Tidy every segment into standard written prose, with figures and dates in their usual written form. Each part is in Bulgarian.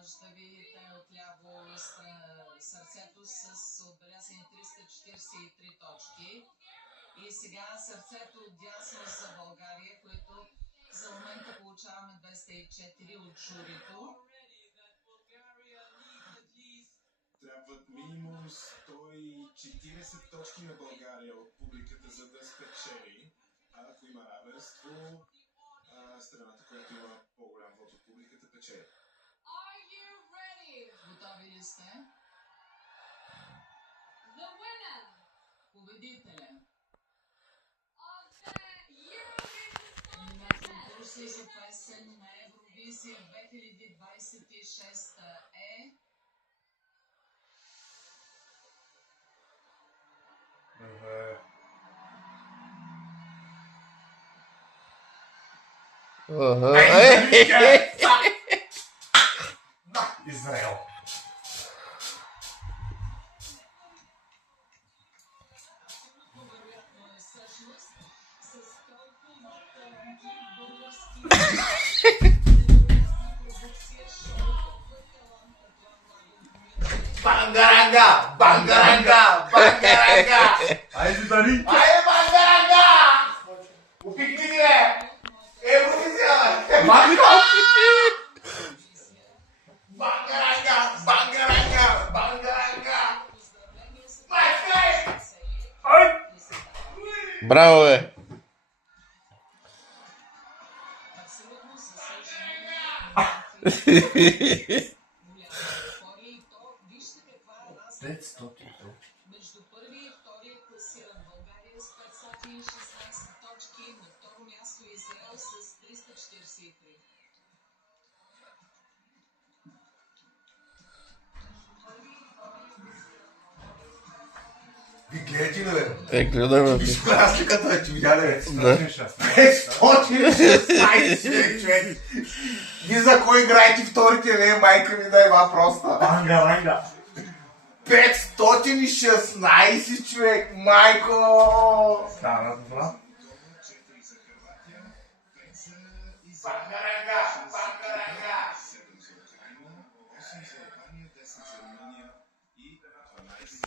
Можете да видите отляво сърцето с отбелязани 343 точки. И сега сърцето отдясно за България, което за момента получаваме 204 от журито. Трябват минимум 140 точки на България от публиката, за да спечели. А ако има равенство, страната, която има по-голям вод от публиката, печели. Готови ли сте? Победителя на конкурса за песен на Евровизия 2026 е... Израел. Бангаранга! Бангаранга! Бангаранга! Айде, Дани! Айде, бангаранга! Опикни ги, бе! Евровизия, бе! Бангаранга! Бангаранга! Бангаранга! Майстрей! Браво, бе! Абсолютно със съжаление. Вижте каква е разлика между първия и втория класиран. България с 516 точки, на второ място Израел с 343. Ви гледате ли, бе? Гледаме. Виж коя разликата е, че видя ли, бе? 516. човек! Вие за кой играете вторите, не майка ми да има проста. Бангаранга! 516 човек, майко! Стана добра. Бангаранга! Бангаранга! 7 за Украина, 8 за Албания, 10 за Румъния и 12 за...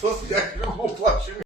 То с тях не го плачем.